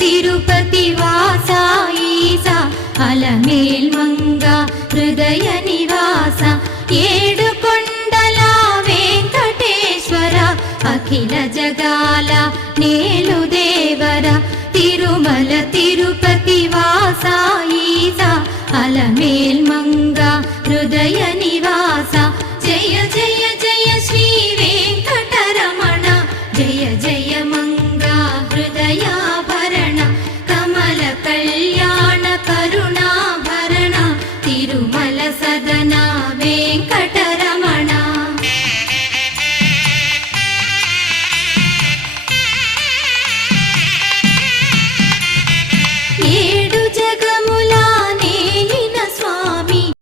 తిరుపతి వాస ఈస అలమేల్ మంగ హృదయ నివాస ఏడు కొండల వెంకటేశ్వర అఖిల జగాల నేలు దేవర తిరుమల తిరుపతి వాస ఈస అలమేల్ మంగ హృదయ నివాస జయ జయ జయ శ్రీ వెంకటరమణ జయ జయ మంగ హృదయాభరణ కమల కళ్యాణ కరుణాభరణ తిరుమల సదన వెంకటరమణ